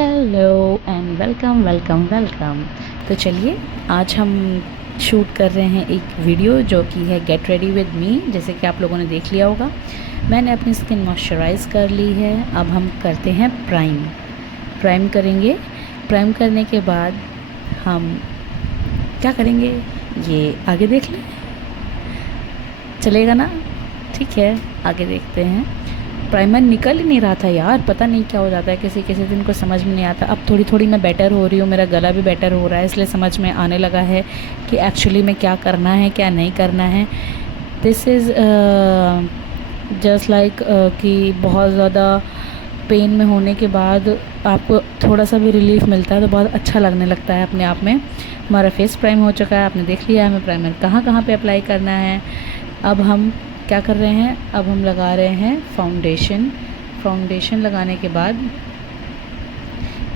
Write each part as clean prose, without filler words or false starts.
Hello and welcome welcome welcome. तो चलिए आज हम शूट कर रहे हैं एक वीडियो जो कि है गेट रेडी विद मी। जैसे कि आप लोगों ने देख लिया होगा, मैंने अपनी स्किन मॉइस्चराइज़ कर ली है। अब हम करते हैं प्राइम करेंगे। प्राइम करने के बाद हम क्या करेंगे ये आगे देख लें, चलेगा ना? ठीक है, आगे देखते हैं। प्राइमर निकल ही नहीं रहा था यार, पता नहीं क्या हो जाता है, किसी किसी दिन को समझ में नहीं आता। अब थोड़ी थोड़ी मैं बेटर हो रही हूँ, मेरा गला भी बेटर हो रहा है, इसलिए समझ में आने लगा है कि एक्चुअली में क्या करना है क्या नहीं करना है। दिस इज़ जस्ट लाइक कि बहुत ज़्यादा पेन में होने के बाद आपको थोड़ा सा भी रिलीफ मिलता है तो बहुत अच्छा लगने लगता है अपने आप में। हमारा फेस प्राइम हो चुका है, आपने देख लिया है हमें प्राइमर कहाँ कहाँ पे अप्लाई करना है। अब हम क्या कर रहे हैं, अब हम लगा रहे हैं फाउंडेशन लगाने के बाद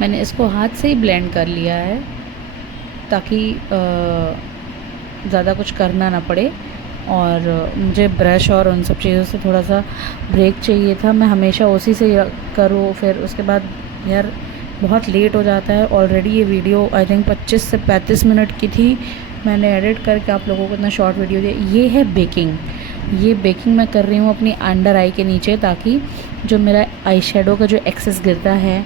मैंने इसको हाथ से ही ब्लेंड कर लिया है ताकि ज़्यादा कुछ करना ना पड़े। और मुझे ब्रश और उन सब चीज़ों से थोड़ा सा ब्रेक चाहिए था, मैं हमेशा उसी से करूँ। फिर उसके बाद यार बहुत लेट हो जाता है। ऑलरेडी ये वीडियो आई थिंक 25 से 35 मिनट की थी, मैंने एडिट करके आप लोगों को इतना शॉर्ट वीडियो दिया। ये है बेकिंग, ये बेकिंग मैं कर रही हूँ अपनी अंडर आई के नीचे, ताकि जो मेरा आई शेडो का जो एक्सेस गिरता है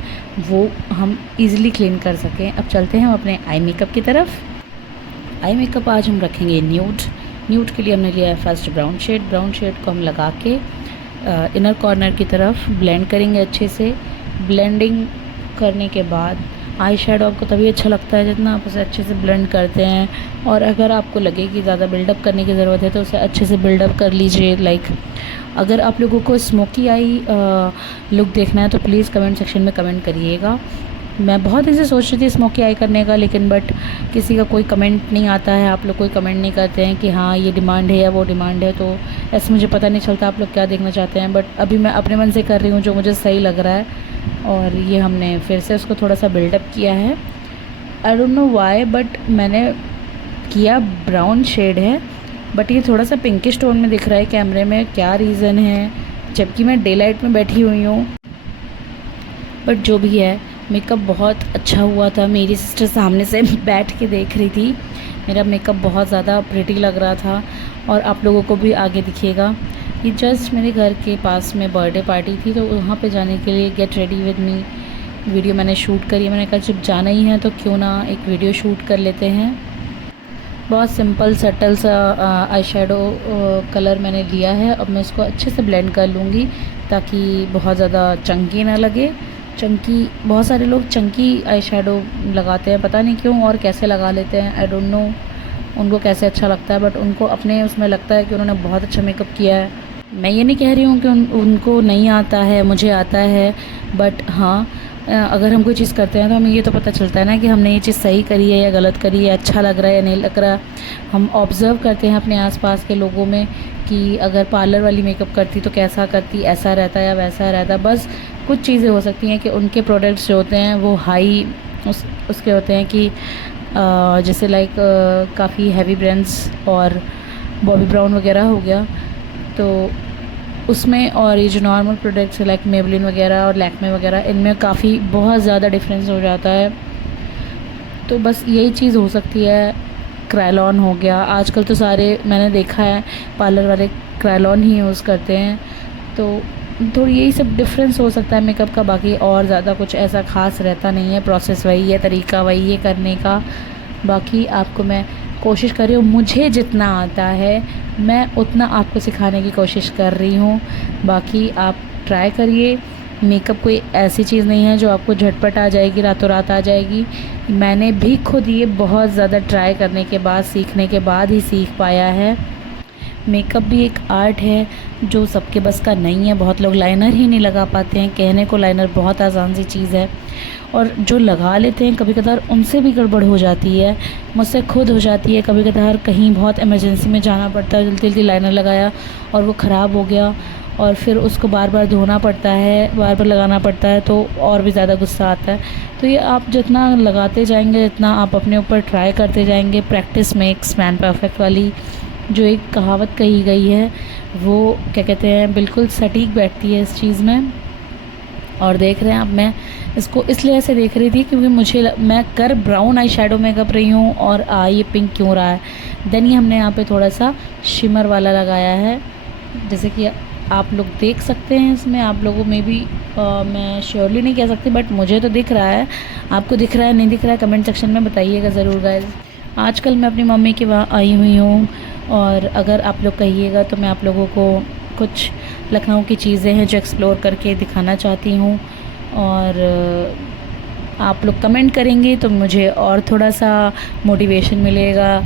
वो हम इजीली क्लीन कर सकें। अब चलते हैं हम अपने आई मेकअप की तरफ। आई मेकअप आज हम रखेंगे न्यूड के लिए हमने लिया है फर्स्ट ब्राउन शेड को हम लगा के इनर कॉर्नर की तरफ ब्लेंड करेंगे अच्छे से। ब्लेंडिंग करने के बाद आई शेडो आपको तभी अच्छा लगता है जितना आप उसे अच्छे से ब्लेंड करते हैं। और अगर आपको लगे कि ज़्यादा बिल्डअप करने की ज़रूरत है तो उसे अच्छे से बिल्डअप कर लीजिए। अगर आप लोगों को स्मोकी आई लुक देखना है तो प्लीज़ कमेंट सेक्शन में कमेंट करिएगा। मैं बहुत दिन से सोच रही थी स्मोकी आई करने का, लेकिन बट किसी का कोई कमेंट नहीं आता है, आप लोग कोई कमेंट नहीं करते हैं कि हाँ ये डिमांड है या वो डिमांड है, तो ऐसे मुझे पता नहीं चलता आप लोग क्या देखना चाहते हैं। बट अभी मैं अपने मन से कर रही हूँ जो मुझे सही लग रहा है। और ये हमने फिर से उसको थोड़ा सा बिल्डअप किया है। I don't know why, but मैंने किया ब्राउन शेड है बट ये थोड़ा सा पिंकिश टोन में दिख रहा है कैमरे में, क्या रीज़न है, जबकि मैं डे लाइट में बैठी हुई हूँ। बट जो भी है, मेकअप बहुत अच्छा हुआ था। मेरी सिस्टर सामने से बैठ के देख रही थी, मेरा मेकअप बहुत ज़्यादा प्रिटी लग रहा था और आप लोगों को भी आगे दिखेगा। ये जस्ट मेरे घर के पास में बर्थडे पार्टी थी, तो वहाँ पे जाने के लिए get ready with me video मैंने शूट करी। मैंने कहा जब जाना ही है तो क्यों ना एक वीडियो शूट कर लेते हैं। बहुत सिंपल सटल सा आई शेडो कलर मैंने लिया है। अब मैं इसको अच्छे से ब्लेंड कर लूँगी ताकि बहुत ज़्यादा चंकी ना लगे। बहुत सारे लोग चंकी आई शेडो लगाते हैं, पता नहीं क्यों और कैसे लगा लेते हैं, आई डोंट नो उनको कैसे अच्छा लगता है, बट उनको अपने उसमें लगता है कि उन्होंने बहुत अच्छा मेकअप किया है। मैं ये नहीं कह रही हूँ कि उनको नहीं आता है, मुझे आता है। बट हाँ, अगर हम कोई चीज़ करते हैं तो हमें ये तो पता चलता है ना कि हमने ये चीज़ सही करी है या गलत करी है, अच्छा लग रहा है या नहीं लग रहा। हम ऑब्ज़र्व करते हैं अपने आसपास के लोगों में कि अगर पार्लर वाली मेकअप करती तो कैसा करती, ऐसा रहता या वैसा रहता। बस कुछ चीज़ें हो सकती हैं कि उनके प्रोडक्ट्स जो होते हैं वो हाई उसके होते हैं कि जैसे लाइक काफ़ी हैवी ब्रांड्स और बॉबी ब्राउन वगैरह हो गया तो उसमें, और ये जो नॉर्मल प्रोडक्ट्स लाइक मेबलिन वगैरह और लैक्मे वगैरह, इनमें काफ़ी बहुत ज़्यादा डिफरेंस हो जाता है। तो बस यही चीज़ हो सकती है। क्रायलॉन हो गया, आजकल तो सारे मैंने देखा है पार्लर वाले क्रायलॉन ही यूज़ करते हैं, तो थोड़ी यही सब डिफरेंस हो सकता है मेकअप का। बाकी और ज़्यादा कुछ ऐसा ख़ास रहता नहीं है, प्रोसेस वही है, तरीका वही है करने का। बाकी आपको मैं कोशिश कर रही हूँ, मुझे जितना आता है मैं उतना आपको सिखाने की कोशिश कर रही हूँ। बाकी आप ट्राई करिए। मेकअप कोई ऐसी चीज़ नहीं है जो आपको झटपट आ जाएगी, रातों रात आ जाएगी। मैंने भी खुद ये बहुत ज़्यादा ट्राई करने के बाद, सीखने के बाद ही सीख पाया है। मेकअप भी एक आर्ट है जो सबके बस का नहीं है। बहुत लोग लाइनर ही नहीं लगा पाते हैं, कहने को लाइनर बहुत आसान सी चीज़ है, और जो लगा लेते हैं कभी कभार उनसे भी गड़बड़ हो जाती है। मुझसे खुद हो जाती है कभी कभार, कहीं बहुत इमरजेंसी में जाना पड़ता है, जल्दी जल्दी लाइनर लगाया और वो ख़राब हो गया और फिर उसको बार बार धोना पड़ता है, बार बार लगाना पड़ता है, तो और भी ज़्यादा गुस्सा आता है। तो ये आप जितना लगाते जाएंगे, जितना आप अपने ऊपर ट्राई करते जाएंगे, प्रैक्टिस मेक्स मैन परफेक्ट वाली जो एक कहावत कही गई है वो क्या कहते हैं, बिल्कुल सटीक बैठती है इस चीज़ में। और देख रहे हैं अब मैं इसको इसलिए ऐसे देख रही थी क्योंकि मैं कर ब्राउन आई शेडो में कर रही हूँ और आई पिंक क्यों रहा है। देन ये हमने यहाँ पे थोड़ा सा शिमर वाला लगाया है, जैसे कि आप लोग देख सकते हैं। इसमें आप लोगों में भी मैं श्योरली नहीं कह सकती, बट मुझे तो दिख रहा है। आपको दिख रहा है नहीं दिख रहा है कमेंट सेक्शन में बताइएगा ज़रूर गाइस। आजकल मैं अपनी मम्मी के वहाँ आई हुई हूँ, और अगर आप लोग कहिएगा तो मैं आप लोगों को कुछ लखनऊ की चीज़ें हैं जो एक्सप्लोर करके दिखाना चाहती हूँ। और आप लोग कमेंट करेंगे तो मुझे और थोड़ा सा मोटिवेशन मिलेगा,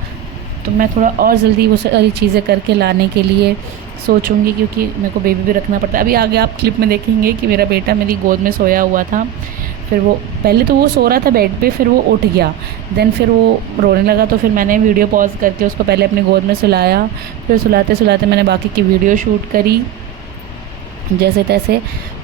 तो मैं थोड़ा और जल्दी वो सारी चीज़ें करके लाने के लिए सोचूंगी, क्योंकि मेरे को बेबी भी रखना पड़ता है। अभी आगे आप क्लिप में देखेंगे कि मेरा बेटा मेरी गोद में सोया हुआ था। फिर वो पहले तो वो सो रहा था बेड पे, फिर वो उठ गया, देन फिर वो रोने लगा, तो फिर मैंने वीडियो पॉज करके उसको पहले अपनी गोद में सुलाया। फिर सुलाते सुलाते मैंने बाकी की वीडियो शूट करी जैसे तैसे।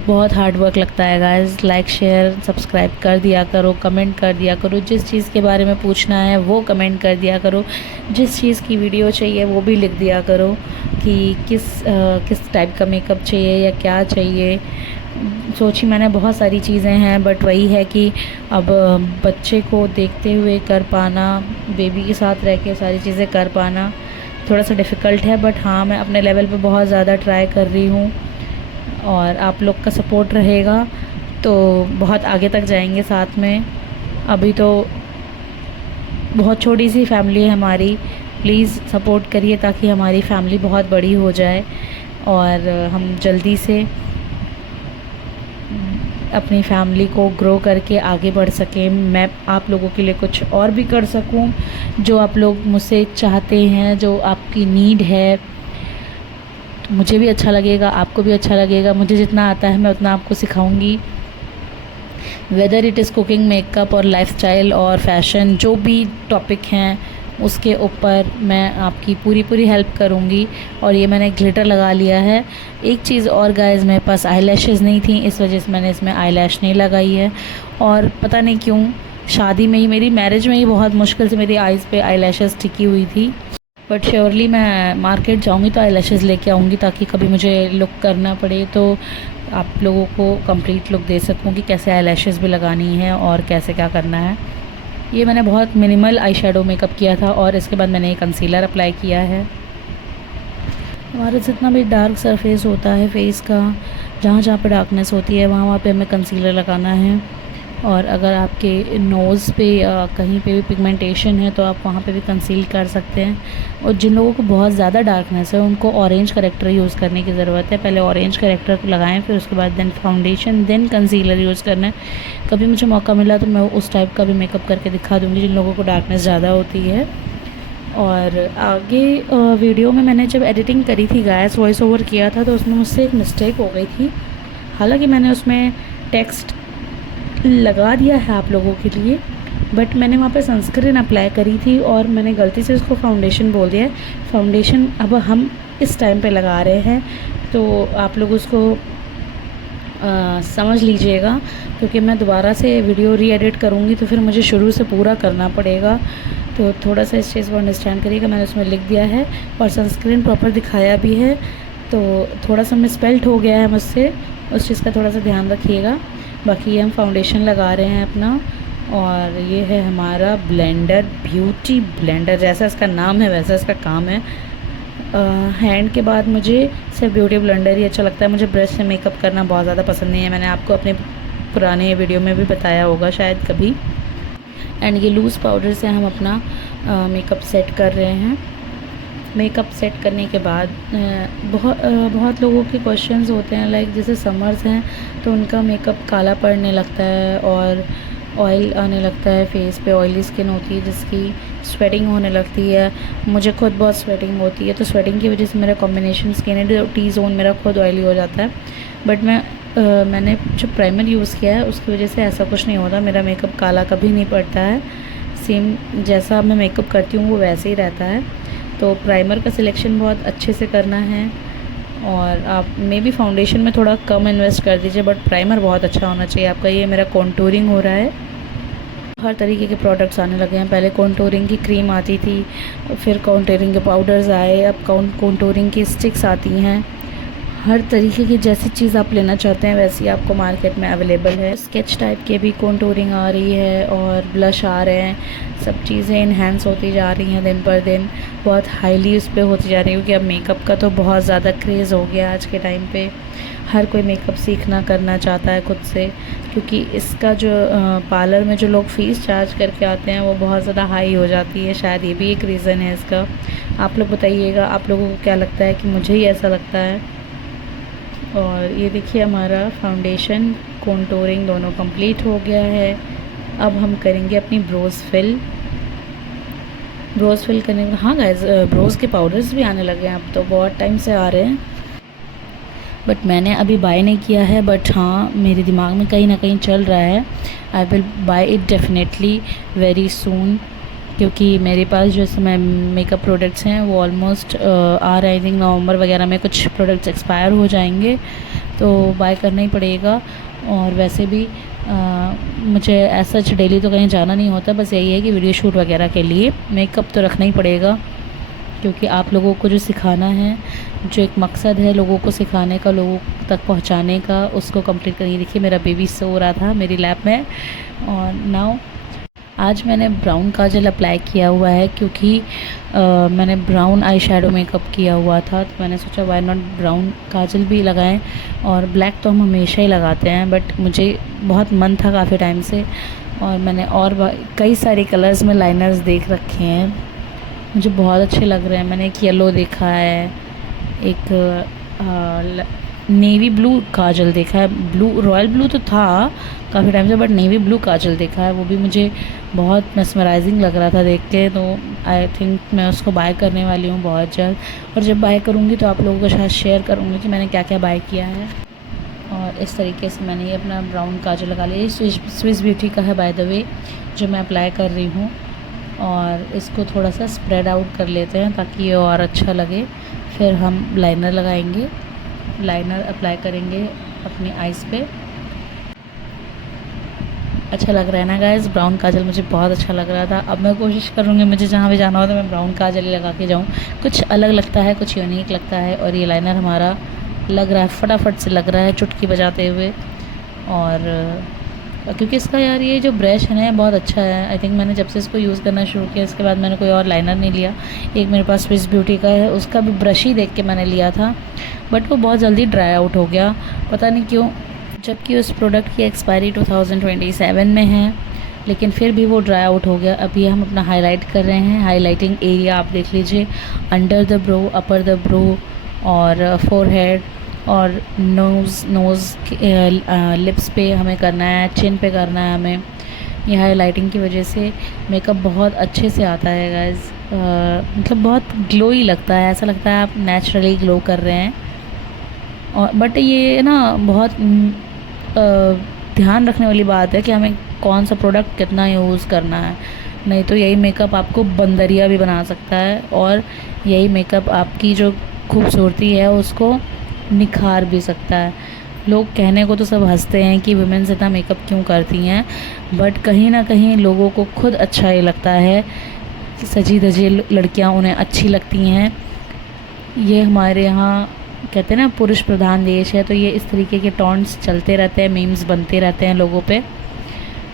बहुत हार्ड वर्क लगता है गाइस। लाइक शेयर सब्सक्राइब कर दिया करो, कमेंट कर दिया करो, जिस चीज़ के बारे में पूछना है वो कमेंट कर दिया करो, जिस चीज़ की वीडियो चाहिए वो भी लिख दिया करो कि किस टाइप का मेकअप चाहिए या क्या चाहिए। सोची मैंने बहुत सारी चीज़ें हैं, बट वही है कि अब बच्चे को देखते हुए कर पाना, बेबी के साथ रह के सारी चीज़ें कर पाना थोड़ा सा डिफ़िकल्ट है। बट हाँ, मैं अपने लेवल पे बहुत ज़्यादा ट्राई कर रही हूँ, और आप लोग का सपोर्ट रहेगा तो बहुत आगे तक जाएंगे साथ में। अभी तो बहुत छोटी सी फैमिली है हमारी, प्लीज़ सपोर्ट करिए ताकि हमारी फैमिली बहुत बड़ी हो जाए और हम जल्दी से अपनी फैमिली को ग्रो करके आगे बढ़ सकें। मैं आप लोगों के लिए कुछ और भी कर सकूं जो आप लोग मुझसे चाहते हैं, जो आपकी नीड है। मुझे भी अच्छा लगेगा, आपको भी अच्छा लगेगा। मुझे जितना आता है मैं उतना आपको सिखाऊंगी, whether it is cooking, makeup और लाइफस्टाइल और फैशन, जो भी टॉपिक हैं उसके ऊपर मैं आपकी पूरी हेल्प करूंगी। और ये मैंने ग्लिटर लगा लिया है। एक चीज़ और गाइस, मेरे पास आई लैशेज़ नहीं थी, इस वजह से मैंने इसमें आई लैश नहीं लगाई है। और पता नहीं क्यों शादी में ही, मेरी मैरिज में ही बहुत मुश्किल से मेरी आइज़ पे आई लैशेज़ टिकी हुई थी। बट श्योरली मैं मार्केट जाऊंगी तो आई लैशेज़ लेके आऊँगी, ताकि कभी मुझे लुक करना पड़े तो आप लोगों को कंप्लीट लुक दे सकूँ कि कैसे आई लैशेज़ भी लगानी है और कैसे क्या करना है। ये मैंने बहुत मिनिमल आई शेडो मेकअप किया था, और इसके बाद मैंने एक कंसीलर अप्लाई किया है। हमारा जितना भी डार्क सरफेस होता है फेस का, जहाँ जहाँ पे डार्कनेस होती है वहाँ वहाँ पे हमें कंसीलर लगाना है। और अगर आपके नोज़ पे कहीं पे भी पिगमेंटेशन है तो आप वहाँ पे भी कंसील कर सकते हैं। और जिन लोगों को बहुत ज़्यादा डार्कनेस है उनको ऑरेंज करेक्टर यूज़ करने की ज़रूरत है। पहले ऑरेंज करेक्टर लगाएं, फिर उसके बाद then foundation, then concealer use करना है। कभी मुझे मौका मिला तो मैं उस टाइप का भी मेकअप करके दिखा दूँगी जिन लोगों को डार्कनेस ज़्यादा होती है। और आगे वीडियो में मैंने जब एडिटिंग करी थी गाइस, वॉइस ओवर किया था, तो उसमें मुझसे एक मिस्टेक हो गई थी। हालांकि मैंने उसमें टेक्स्ट लगा दिया है आप लोगों के लिए, बट मैंने वहाँ पे सनस्क्रीन अप्लाई करी थी और मैंने गलती से उसको फाउंडेशन बोल दिया है। फाउंडेशन अब हम इस टाइम पे लगा रहे हैं, तो आप लोग उसको समझ लीजिएगा, क्योंकि मैं दोबारा से वीडियो री एडिट करूँगी तो फिर मुझे शुरू से पूरा करना पड़ेगा। तो थोड़ा सा इस चीज़ को अंडरस्टैंड करिएगा। मैंने उसमें लिख दिया है और सनस्क्रीन प्रॉपर दिखाया भी है, तो थोड़ा सा मिसस्पेल्ट हो गया है मुझसे, उस चीज़ का थोड़ा सा ध्यान रखिएगा। बाकी ये हम फाउंडेशन लगा रहे हैं अपना, और ये है हमारा ब्लेंडर, ब्यूटी ब्लेंडर, जैसा इसका नाम है वैसा इसका काम है। हैंड के बाद मुझे सिर्फ ब्यूटी ब्लेंडर ही अच्छा लगता है। मुझे ब्रश से मेकअप करना बहुत ज़्यादा पसंद नहीं है, मैंने आपको अपने पुराने वीडियो में भी बताया होगा शायद कभी। एंड ये लूज़ पाउडर से हम अपना मेकअप सेट कर रहे हैं। मेकअप सेट करने के बाद बहुत लोगों के क्वेश्चंस होते हैं, लाइक जैसे समर्स हैं तो उनका मेकअप काला पड़ने लगता है और ऑयल आने लगता है फेस पे, ऑयली स्किन होती है जिसकी स्वेटिंग होने लगती है। मुझे खुद बहुत स्वेटिंग होती है, तो स्वेटिंग की वजह से मेरा कॉम्बिनेशन स्किन है, टी जोन मेरा खुद ऑयली हो जाता है। बट मैंने जो प्राइमर यूज़ किया है उसकी वजह से ऐसा कुछ नहीं होता, मेरा मेकअप काला कभी नहीं पड़ता है। सेम जैसा मैं मेकअप करती हूँ वो वैसे ही रहता है। तो प्राइमर का सिलेक्शन बहुत अच्छे से करना है, और आप मे बी फाउंडेशन में थोड़ा कम इन्वेस्ट कर दीजिए, बट प्राइमर बहुत अच्छा होना चाहिए आपका। ये मेरा कॉन्टूरिंग हो रहा है, हर तरीके के प्रोडक्ट्स आने लगे हैं। पहले कॉन्टूरिंग की क्रीम आती थी, फिर कॉन्टूरिंग के पाउडर्स आए, अब कॉन्टूरिंग की स्टिक्स आती हैं। हर तरीके की जैसी चीज़ आप लेना चाहते हैं वैसी आपको मार्केट में अवेलेबल है। स्केच टाइप के भी कॉन्टूरिंग आ रही है और ब्लश आ रहे हैं। सब चीज़ें इन्हेंस होती जा रही हैं दिन पर दिन, बहुत हाईली उस पर होती जा रही है, क्योंकि अब मेकअप का तो बहुत ज़्यादा क्रेज़ हो गया आज के टाइम पे। हर कोई मेकअप सीखना करना चाहता है खुद से, क्योंकि इसका जो पार्लर में जो लोग फ़ीस चार्ज करके आते हैं वो बहुत ज़्यादा हाई हो जाती है। शायद ये भी एक रीज़न है इसका। आप लोग बताइएगा, आप लोगों को क्या लगता है? कि मुझे ही ऐसा लगता है। और ये देखिए हमारा फाउंडेशन कॉन्टूरिंग दोनों कंप्लीट हो गया है। अब हम करेंगे अपनी ब्रोज़ फिल करने के। हाँ गाइस, ब्रोज़ के पाउडर्स भी आने लगे हैं अब तो, बहुत टाइम से आ रहे हैं, बट मैंने अभी बाय नहीं किया है। बट हाँ, मेरे दिमाग में कहीं ना कहीं चल रहा है। I will buy it definitely very soon, क्योंकि मेरे पास जो समय मेकअप प्रोडक्ट्स हैं वो ऑलमोस्ट आ रहे हैं। आई थिंक नवंबर वगैरह में कुछ प्रोडक्ट्स एक्सपायर हो जाएंगे, तो बाय करना ही पड़ेगा। और वैसे भी मुझे ऐसा डेली तो कहीं जाना नहीं होता, बस यही है कि वीडियो शूट वगैरह के लिए मेकअप तो रखना ही पड़ेगा, क्योंकि आप लोगों को जो सिखाना है, जो एक मकसद है लोगों को सिखाने का, लोगों तक पहुंचाने का, उसको कंप्लीट करिए। देखिए मेरा बेबी सो रहा था मेरी लैप में। और नाउ आज मैंने ब्राउन काजल अप्लाई किया हुआ है, क्योंकि मैंने ब्राउन आई शेडो मेकअप किया हुआ था, तो मैंने सोचा वाई नॉट ब्राउन काजल भी लगाएं। और ब्लैक तो हम हमेशा ही लगाते हैं, बट मुझे बहुत मन था काफ़ी टाइम से, और मैंने और कई सारे कलर्स में लाइनर्स देख रखे हैं, मुझे बहुत अच्छे लग रहे हैं। मैंने एक येलो देखा है, एक नेवी ब्लू काजल देखा है। ब्लू, रॉयल ब्लू तो था काफ़ी टाइम से, बट नेवी ब्लू काजल देखा है, वो भी मुझे बहुत मेस्मराइजिंग लग रहा था देख के। तो आई थिंक मैं उसको बाय करने वाली हूँ बहुत जल्द, और जब बाय करूँगी तो आप लोगों के साथ शेयर करूँगी कि मैंने क्या क्या बाय किया है। और इस तरीके से मैंने ये अपना ब्राउन काजल लगा लिया। ये स्विस ब्यूटी का है बाय द वे, जो मैं अप्लाई कर रही हूँ। और इसको थोड़ा सा स्प्रेड आउट कर लेते हैं ताकि ये और अच्छा लगे। फिर हम लाइनर लगाएंगे, लाइनर अप्लाई करेंगे अपनी आइज़ पे। अच्छा लग रहा है ना गाइस? ब्राउन काजल मुझे बहुत अच्छा लग रहा था। अब मैं कोशिश करूँगी मुझे जहाँ भी जाना हो तो मैं ब्राउन काजल ही लगा के जाऊँ। कुछ अलग लगता है, कुछ यूनिक लगता है। और ये लाइनर हमारा लग रहा है, फटाफट से लग रहा है चुटकी बजाते हुए। और क्योंकि इसका यार ये जो ब्रश है ना बहुत अच्छा है। आई थिंक मैंने जब से इसको यूज़ करना शुरू किया इसके बाद मैंने कोई और लाइनर नहीं लिया। एक मेरे पास स्विस ब्यूटी का है, उसका भी ब्रश ही देख के मैंने लिया था, बट वो बहुत जल्दी ड्राई आउट हो गया, पता नहीं क्यों, जबकि उस प्रोडक्ट की एक्सपायरी 2027 में है, लेकिन फिर भी वो ड्राई आउट हो गया। अभी हम अपना हाईलाइट कर रहे हैं। हाईलाइटिंग एरिया आप देख लीजिए, under the bro, upper the bro, और फोरहेड, और नोज़ लिप्स पे हमें करना है, चिन पे करना है हमें। ये हाईलाइटिंग की वजह से मेकअप बहुत अच्छे से आता है गाइस। मतलब बहुत ग्लोई लगता है, ऐसा लगता है आप नेचुरली ग्लो कर रहे हैं। और बट ये ना बहुत ध्यान रखने वाली बात है कि हमें कौन सा प्रोडक्ट कितना यूज़ करना है, नहीं तो यही मेकअप आपको बंदरिया भी बना सकता है, और यही मेकअप आपकी जो खूबसूरती है उसको निखार भी सकता है। लोग कहने को तो सब हंसते हैं कि वुमेन्स इतना मेकअप क्यों करती हैं, बट कहीं ना कहीं लोगों को खुद अच्छा ही लगता है। सजी धजी लड़कियां उन्हें अच्छी लगती हैं। ये हमारे यहाँ कहते हैं ना पुरुष प्रधान देश है, तो ये इस तरीके के टॉन्ट्स चलते रहते हैं, मीम्स बनते रहते हैं लोगों पे,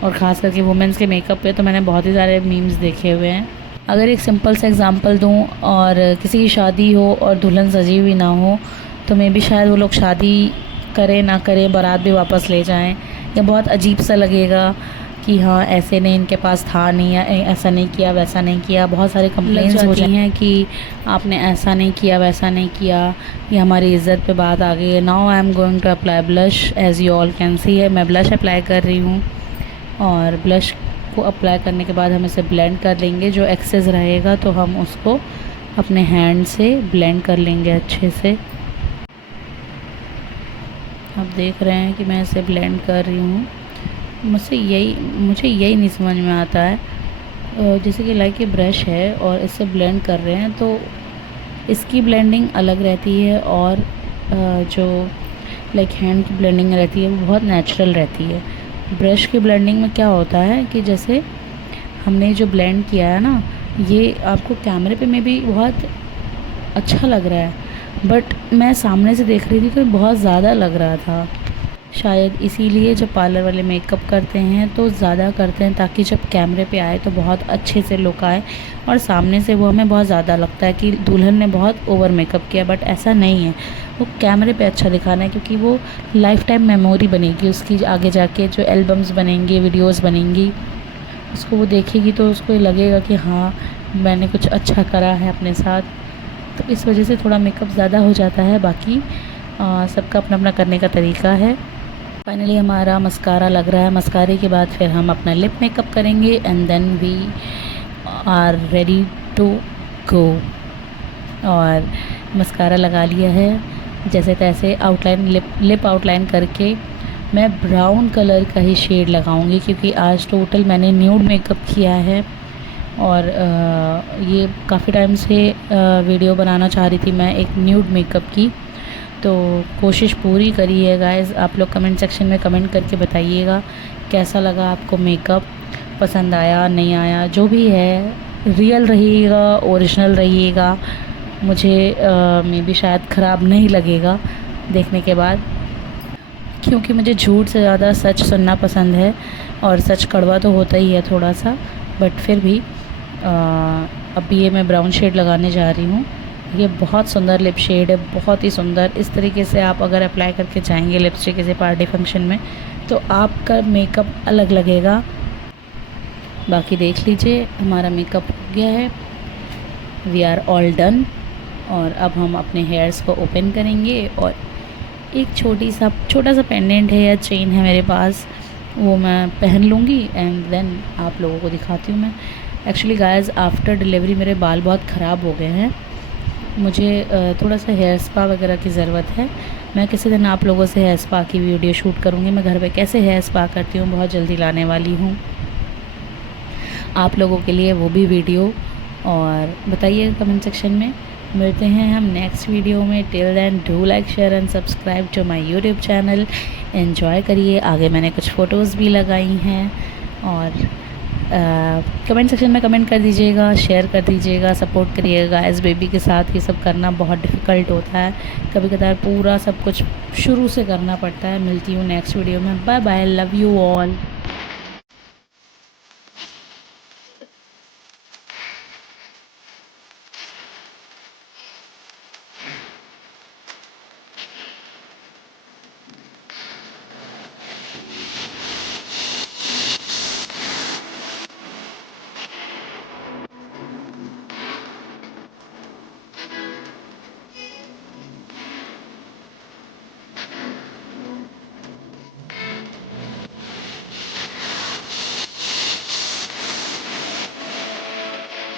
और ख़ास करके वुमेन्स के मेकअप पे तो मैंने बहुत ही सारे मीम्स देखे हुए हैं। अगर एक सिंपल सा एग्जांपल दूं, और किसी की शादी हो और दुल्हन सजी हुई ना हो, तो मैं भी शायद वो लोग शादी करें ना करें, बारात भी वापस ले जाएं, या बहुत अजीब सा लगेगा कि हाँ ऐसे नहीं, इनके पास था नहीं, या ऐसा नहीं किया वैसा नहीं किया। बहुत सारे कंप्लेंट्स हो जाती हैं कि आपने ऐसा नहीं किया वैसा नहीं किया, ये हमारी इज़्ज़त पे बात आ गई है। Now I am going to apply blush, as you all can see है मैं ब्लश अप्लाई कर रही हूँ। और ब्लश को अप्लाई करने के बाद हम इसे ब्लेंड कर लेंगे। जो एक्सेस रहेगा तो हम उसको अपने हैंड से ब्लेंड कर लेंगे अच्छे से। आप देख रहे हैं कि मैं इसे ब्लेंड कर रही हूँ। मुझे यही नहीं समझ में आता है, जैसे कि लाइक ये ब्रश है और इससे ब्लेंड कर रहे हैं तो इसकी ब्लेंडिंग अलग रहती है, और जो लाइक हैंड की ब्लेंडिंग रहती है वो बहुत नेचुरल रहती है। ब्रश की ब्लेंडिंग में क्या होता है कि जैसे हमने जो ब्लेंड किया है ना, ये आपको कैमरे पे में भी बहुत अच्छा लग रहा है, बट मैं सामने से देख रही थी तो बहुत ज़्यादा लग रहा था। शायद इसीलिए जब पार्लर वाले मेकअप करते हैं तो ज़्यादा करते हैं, ताकि जब कैमरे पे आए तो बहुत अच्छे से लुक आए, और सामने से वो हमें बहुत ज़्यादा लगता है कि दुल्हन ने बहुत ओवर मेकअप किया, बट ऐसा नहीं है। वो कैमरे पे अच्छा दिखाना है, क्योंकि वो लाइफ टाइम मेमोरी बनेगी उसकी, आगे जाके जो एल्बम्स बनेंगी, वीडियोज़ बनेंगी, उसको वो देखेगी तो उसको लगेगा कि हाँ मैंने कुछ अच्छा करा है अपने साथ। तो इस वजह से थोड़ा मेकअप ज़्यादा हो जाता है। बाकी सबका अपना अपना करने का तरीका है। फाइनली हमारा मस्कारा लग रहा है। मस्कारे के बाद फिर हम अपना लिप मेकअप करेंगे and then we are ready to go. और मस्कारा लगा लिया है, जैसे तैसे आउटलाइन लिप आउटलाइन करके मैं ब्राउन कलर का ही शेड लगाऊंगी, क्योंकि आज टोटल मैंने न्यूड मेकअप किया है। और ये काफ़ी टाइम से वीडियो बनाना चाह रही थी मैं एक न्यूड मेकअप की, तो कोशिश पूरी करी है गाइस। आप लोग कमेंट सेक्शन में कमेंट करके बताइएगा कैसा लगा आपको मेकअप, पसंद आया नहीं आया, जो भी है रियल रहिएगा, ओरिजिनल रहिएगा। मुझे मे बी शायद ख़राब नहीं लगेगा देखने के बाद, क्योंकि मुझे झूठ से ज़्यादा सच सुनना पसंद है, और सच कड़वा तो होता ही है थोड़ा सा, बट फिर भी अभी ये मैं ब्राउन शेड लगाने जा रही हूँ। ये बहुत सुंदर लिप शेड है, बहुत ही सुंदर। इस तरीके से आप अगर अप्लाई करके जाएंगे लिपस्टिक किसी पार्टी फंक्शन में तो आपका मेकअप अलग लगेगा। बाकी देख लीजिए हमारा मेकअप हो गया है, वी आर ऑल डन। और अब हम अपने हेयर्स को ओपन करेंगे, और एक छोटा सा पेंडेंट है या चेन है मेरे पास, वो मैं पहन लूँगी एंड देन आप लोगों को दिखाती हूँ मैं। एक्चुअली गाइस आफ्टर डिलीवरी मेरे बाल बहुत ख़राब हो गए हैं, मुझे थोड़ा सा हेयर स्पा वगैरह की ज़रूरत है। मैं किसी दिन आप लोगों से हेयर स्पा की वीडियो शूट करूँगी, मैं घर पे कैसे हेयर स्पा करती हूँ बहुत जल्दी लाने वाली हूँ आप लोगों के लिए वो भी वीडियो। और बताइए कमेंट सेक्शन में। मिलते हैं हम नेक्स्ट वीडियो में। Till then do like share and subscribe to my YouTube channel. Enjoy करिए। आगे मैंने कुछ फ़ोटोज़ भी लगाई हैं, और कमेंट सेक्शन में कमेंट कर दीजिएगा, शेयर कर दीजिएगा, सपोर्ट करिएगा। एज बेबी के साथ ये सब करना बहुत डिफ़िकल्ट होता है, कभी कभार पूरा सब कुछ शुरू से करना पड़ता है। मिलती हूँ नेक्स्ट वीडियो में। Bye bye, love you all.